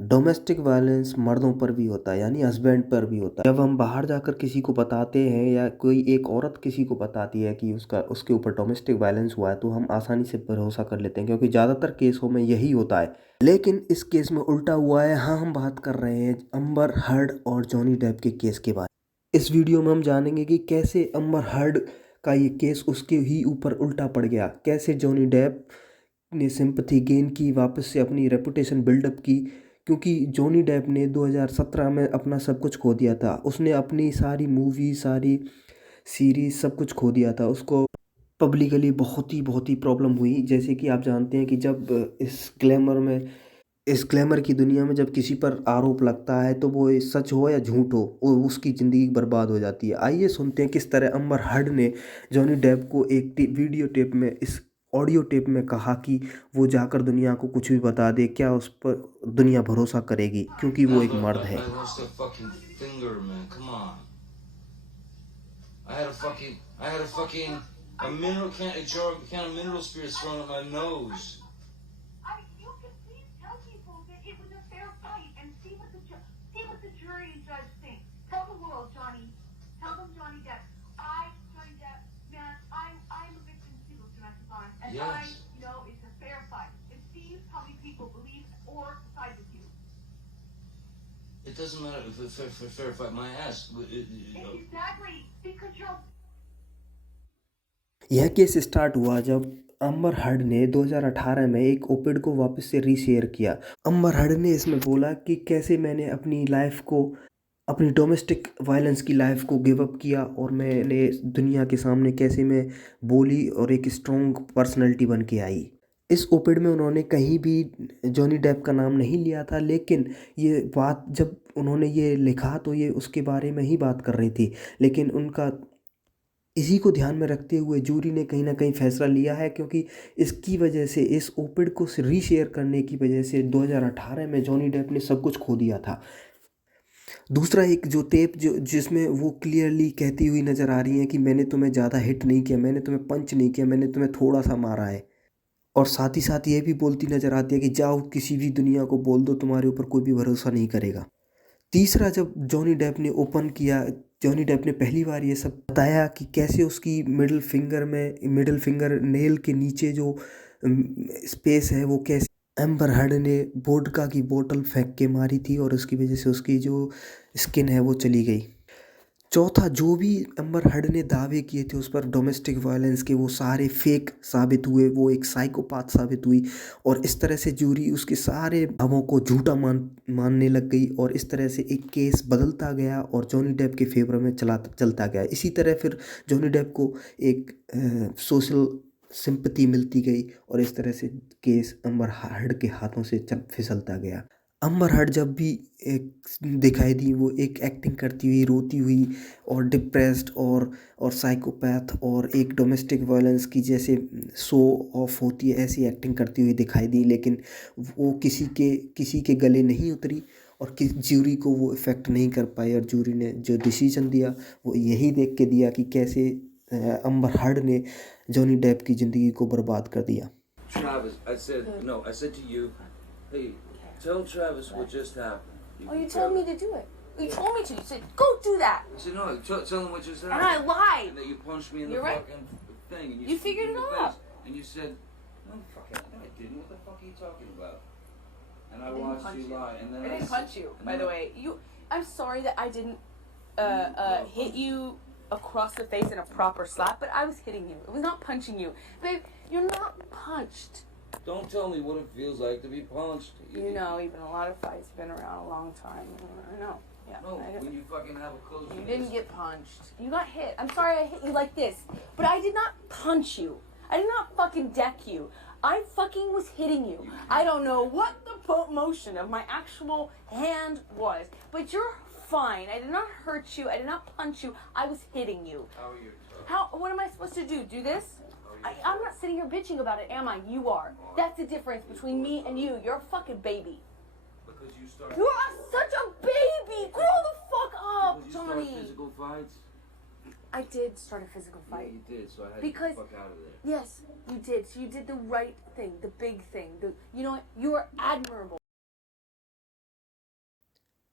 Domestic violence मर्दों पर भी होता है, यानी हस्बैंड पर भी होता है। जब हम बाहर जाकर किसी को बताते हैं या कोई एक औरत किसी को बताती है कि उसके ऊपर डोमेस्टिक वायलेंस हुआ है, तो हम आसानी से भरोसा कर लेते हैं क्योंकि ज़्यादातर केसों में यही होता है। लेकिन इस केस में उल्टा हुआ है। हाँ, हम बात कर रहे हैं अम्बर हर्ड और जॉनी डेप के केस के बारे में। इस वीडियो में हम जानेंगे कि कैसे अम्बर हर्ड का ये केस उसके ही ऊपर उल्टा पड़ गया, कैसे जॉनी डेप ने सिंपैथी गेन की, वापस से अपनी रेपुटेशन बिल्डअप की। क्योंकि जॉनी डेप ने 2017 में अपना सब कुछ खो दिया था। उसने अपनी सारी मूवी, सारी सीरीज सब कुछ खो दिया था। उसको पब्लिकली बहुत ही प्रॉब्लम हुई। जैसे कि आप जानते हैं कि जब इस ग्लैमर की दुनिया में जब किसी पर आरोप लगता है, तो वो सच हो या झूठ हो, वो उसकी ज़िंदगी बर्बाद हो जाती है। आइए सुनते हैं किस तरह अम्बर हर्ड ने जॉनी डेप को एक वीडियो टेप में, इस ऑडियो टेप में कहा कि वो जाकर दुनिया को कुछ भी बता दे, क्या उस पर दुनिया भरोसा करेगी, क्योंकि वो एक मर्द है। Yes. It doesn't matter if it's fair fight. My ass. Exactly, because you're. यह केस स्टार्ट हुआ जब अम्बर हर्ड ने 2018 में एक ओपेड को वापस से रीशेयर किया। अम्बर हर्ड ने इसमें बोला कि कैसे मैंने अपनी लाइफ को, अपनी डोमेस्टिक वायलेंस की लाइफ को गिव अप किया और मैंने दुनिया के सामने कैसे मैं बोली और एक स्ट्रॉन्ग पर्सनैलिटी बन के आई। इस ओपेड में उन्होंने कहीं भी जॉनी डेप का नाम नहीं लिया था, लेकिन ये बात जब उन्होंने ये लिखा तो ये उसके बारे में ही बात कर रही थी। लेकिन उनका इसी को ध्यान में रखते हुए जूरी ने कहीं ना कहीं फैसला लिया है, क्योंकि इसकी वजह से, इस ओपेड को रीशेयर करने की वजह से 2018 में जॉनी डेप ने सब कुछ खो दिया था। दूसरा एक जो टेप जिसमें वो क्लियरली कहती हुई नज़र आ रही है कि मैंने तुम्हें ज़्यादा हिट नहीं किया, मैंने तुम्हें पंच नहीं किया, मैंने तुम्हें थोड़ा सा मारा है। और साथ ही साथ ये भी बोलती नज़र आती है कि जाओ किसी भी दुनिया को बोल दो, तुम्हारे ऊपर कोई भी भरोसा नहीं करेगा। तीसरा, जब जॉनी डेप ने ओपन किया, जॉनी डेप ने पहली बार ये सब बताया कि कैसे उसकी मिडिल फिंगर नेल के नीचे जो स्पेस है, वो कैसे एम्बर हर्ड ने वोडका की बोतल फेंक के मारी थी और उसकी वजह से उसकी जो स्किन है वो चली गई। चौथा, जो भी एम्बर हर्ड ने दावे किए थे उस पर डोमेस्टिक वायलेंस के, वो सारे फेक साबित हुए, वो एक साइकोपाथ साबित हुई। और इस तरह से जूरी उसके सारे दावों को झूठा मानने लग गई और इस तरह से एक केस बदलता गया और जॉनी डेप के फेवर में चलता गया। इसी तरह फिर जॉनी डेप को एक सोशल सिंपैथी मिलती गई और इस तरह से केस अम्बर हर्ड के हाथों से फिसलता गया। अम्बर हर्ड जब भी एक दिखाई दी, वो एक एक्टिंग करती हुई, रोती हुई और डिप्रेस्ड और साइकोपैथ और एक डोमेस्टिक वायलेंस की जैसे शो ऑफ होती है, ऐसी एक्टिंग करती हुई दिखाई दी। लेकिन वो किसी के गले नहीं उतरी और ज्यूरी को वो इफ़ेक्ट नहीं कर पाई। और ज्यूरी ने जो डिसीजन दिया वो यही देख के दिया कि कैसे अम्बर हर्ड ने जॉनी डेप की ज़िंदगी को बर्बाद कर दिया। Travis, I said to you, hey, tell Travis what just happened. Oh, you told me to do it. You told me to. You said, go do that. I said, no, tell him what just And happened. I lied. And that you punched me in You're the right. fucking thing. And You figured in it the all face. out. And you said, no, fucking, no, I didn't. What the fuck are you talking about? And I didn't watched punch you lie. And then I didn't punch you, and by then the way. I'm sorry that I didn't hit you across the face in a proper slap, but I was hitting you. It was not punching you. Babe, you're not punched. Don't tell me what it feels like to be punched. You know, even a lot of fights been around a long time. I know. Yeah. No, I know. when you fucking have a close. You didn't get punched. You got hit. I'm sorry I hit you like this, but I did not punch you. I did not fucking deck you. I fucking was hitting you. I don't know what the motion of my actual hand was, but you're fine. I did not hurt you. I did not punch you. I was hitting you. How are you? What am I supposed to do? Do this? I'm not sitting here bitching about it, am I? You are. That's the difference between me and you. You're a fucking baby. Because you started. You are such a baby. Grow the fuck up, Because you Johnny. started physical fights. I did start a physical fight. Yeah, you did. So I had Because- to get the fuck out of there. Yes, you did. So you did the right thing, the big thing. You know what? You are admirable.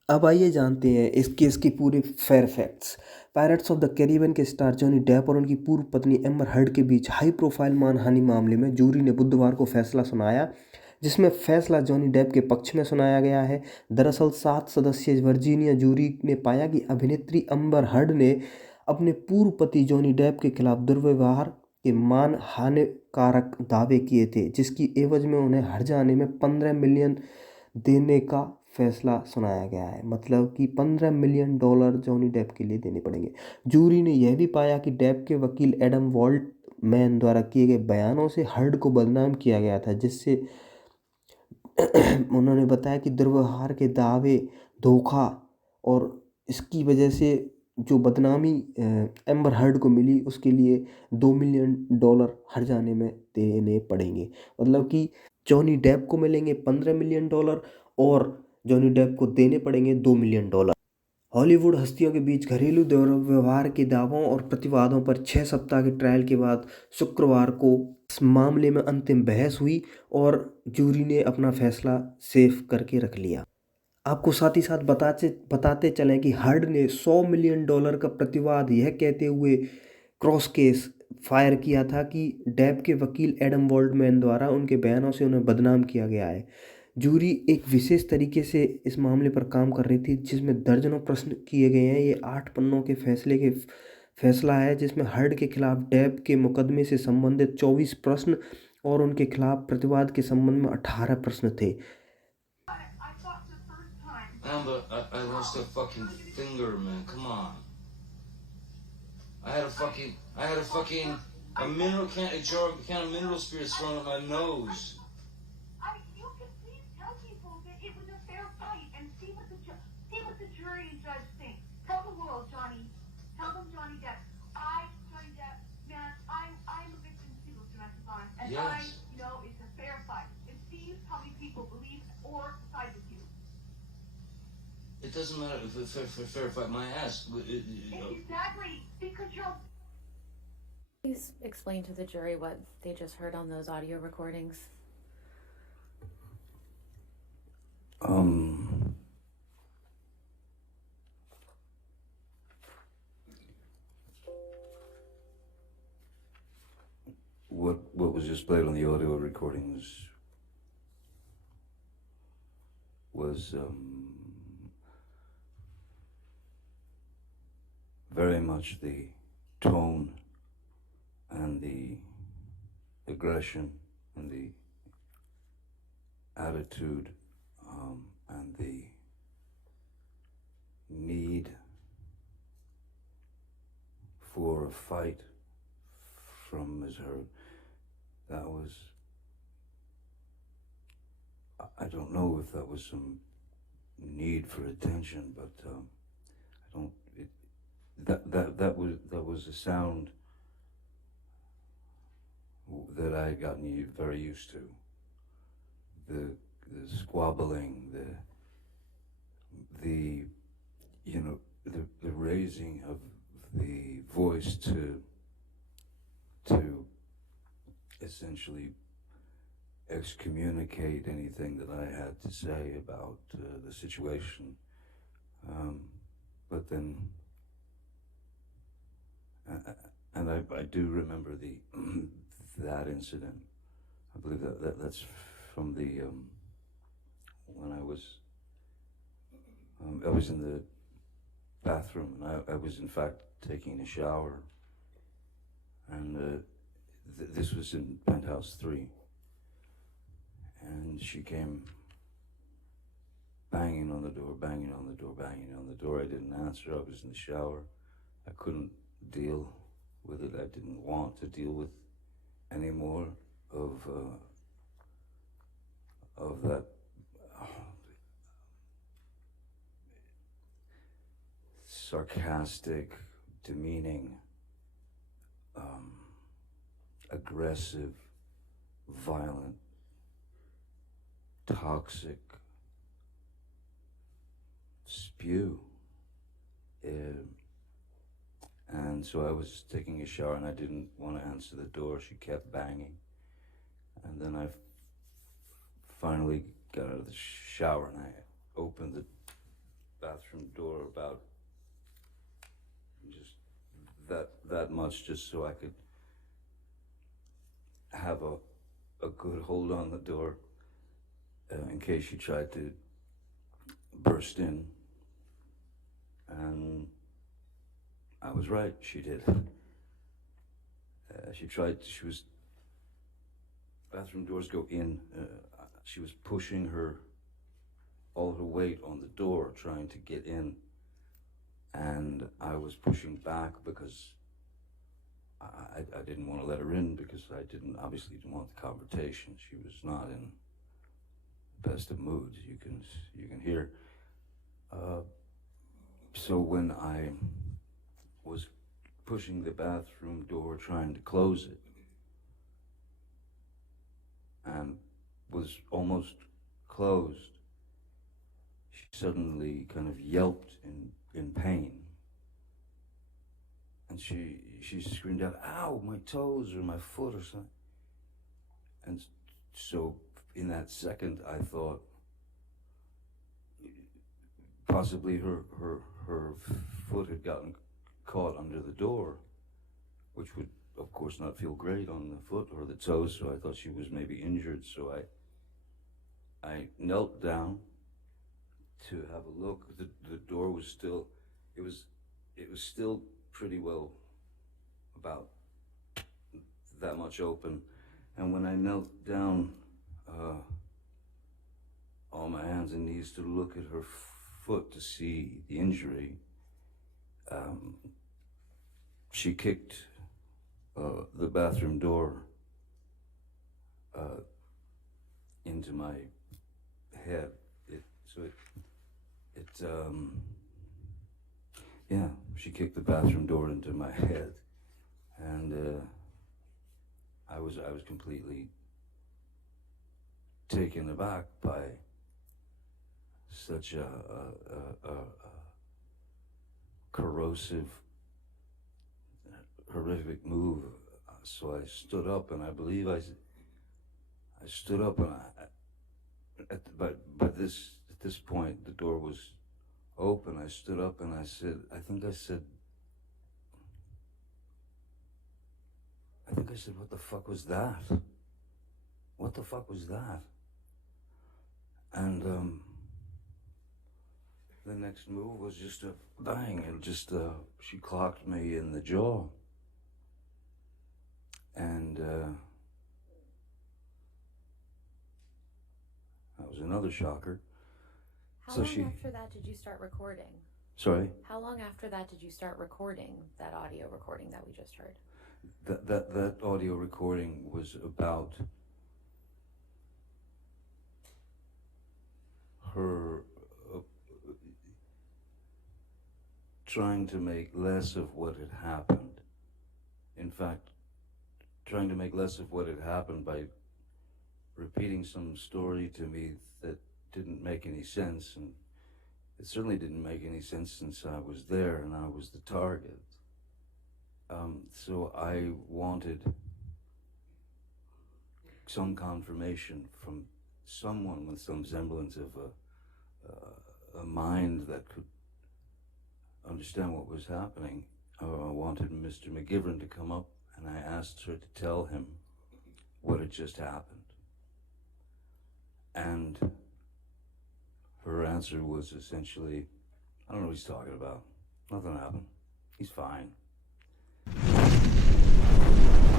अब आइए जानते हैं इस case के पूरे fair facts. Pirates of the Caribbean के star Johnny Depp और उनकी पूर्व पत्नी एम्बर हर्ड के बीच हाई प्रोफाइल मानहानि मामले में जूरी ने बुधवार को फैसला सुनाया, जिसमें फैसला जॉनी डेप के पक्ष में सुनाया गया है। दरअसल 7 सदस्यीय वर्जीनिया जूरी ने पाया कि अभिनेत्री एम्बर हर्ड ने अपने पूर्व पति जॉनी डेप के खिलाफ दुर्व्यवहार के मानहानिकारक दावे किए थे, जिसकी एवज में उन्हें हर जाने में 15 मिलियन देने का फैसला सुनाया गया है। मतलब कि 15 मिलियन डॉलर जॉनी डेप के लिए देने पड़ेंगे। जूरी ने यह भी पाया कि डेप के वकील एडम वॉल्ट मैन द्वारा किए गए बयानों से हर्ड को बदनाम किया गया था, जिससे उन्होंने बताया कि दुर्व्यवहार के दावे, धोखा और इसकी वजह से जो बदनामी एम्बर हर्ड को मिली, उसके लिए 2 मिलियन डॉलर हर जाने में देने पड़ेंगे। मतलब कि जॉनी डेप को मिलेंगे 15 मिलियन डॉलर और जॉनी डेप को देने पड़ेंगे 2 मिलियन डॉलर। हॉलीवुड हस्तियों के बीच घरेलू दुर्व्यवहार के दावों और प्रतिवादों पर 6 सप्ताह के ट्रायल के बाद शुक्रवार को इस मामले में अंतिम बहस हुई और जूरी ने अपना फैसला सेफ करके रख लिया। आपको साथ ही साथ बताते चलें कि हर्ड ने 100 मिलियन डॉलर का प्रतिवाद यह कहते हुए क्रॉस केस फायर किया था कि डेप के वकील एडम वॉल्डमैन द्वारा उनके बयानों से उन्हें बदनाम किया गया है। जूरी एक विशेष तरीके से इस मामले पर काम कर रही थी, जिसमें दर्जनों प्रश्न किए गए हैं। ये 8 पन्नों के फैसला है, जिसमें हर्ड के खिलाफ डेप के मुकदमे से संबंधित 24 प्रश्न और उनके खिलाफ प्रतिवाद के संबंध में 18 प्रश्न थे। Amber, I lost a fucking finger, man. Come on. I had a fucking, a mineral can, a jar, can of mineral spirits thrown at my nose. You can please tell people that it was a fair fight and see what the jury and judge think. Tell the world, Johnny. Tell them, Johnny Depp. Johnny Depp, man, I'm a victim too of domestic violence, and Yes. I know it's a fair fight. And see how many people believe or side with you. It doesn't matter if it's fair fight my ass. Exactly, because you're. Please explain to the jury what they just heard on those audio recordings. What was just played on the audio recordings was very much the tone and the aggression and the attitude and the need for a fight from Ms. Heard. That was, I don't know if that was some need for attention, but I don't, that was a sound that I had gotten very used to. The squabbling, the you know, the raising of the voice to essentially excommunicate anything that I had to say about the situation. But then, and I do remember that incident. I believe that's from the when I was in the bathroom, and I was in fact taking a shower, and this was in Penthouse 3, and she came banging on the door, banging on the door, banging on the door. I didn't answer. I was in the shower. I couldn't deal with it. I didn't want to deal with any more of that sarcastic, demeaning, aggressive, violent, toxic spew. And so I was taking a shower and I didn't want to answer the door. She kept banging. And then I finally got out of the shower and I opened the bathroom door about just that much, just so I could have a good hold on the door in case she tried to burst in. And I was right, she did. Bathroom doors go in. She was pushing all her weight on the door, trying to get in. And I was pushing back because I didn't want to let her in, because I obviously didn't want the confrontation. She was not in the best of moods, you can hear. So when I was pushing the bathroom door, trying to close it, and was almost closed, she suddenly kind of yelped in pain. And she screamed out, "Ow, my toes or my foot or something." And so in that second, I thought possibly her foot had gotten caught under the door, which would of course not feel great on the foot or the toes, so I thought she was maybe injured. So I knelt down to have a look. The door was still, it was still pretty well about that much open. And when I knelt down on my hands and knees to look at her foot to see the injury, she kicked the bathroom door into my head. She kicked the bathroom door into my head, and I was completely taken aback by such a corrosive, horrific move. So I stood up, and I believe I stood up, and at this point the door was open. I stood up and I said, I think I said, "What the fuck was that? What the fuck was that?" And the next move was just a bang, and just she clocked me in the jaw. And that was another shocker. How long after that did you start recording? Sorry? How long after that did you start recording that audio recording that we just heard? That audio recording was about her trying to make less of what had happened. In fact, trying to make less of what had happened by repeating some story to me that didn't make any sense, and it certainly didn't make any sense since I was there and I was the target. So I wanted some confirmation from someone with some semblance of a mind that could understand what was happening. I wanted Mr. McGivern to come up, and I asked her to tell him what had just happened. And her answer was essentially, "I don't know what he's talking about. Nothing happened. He's fine."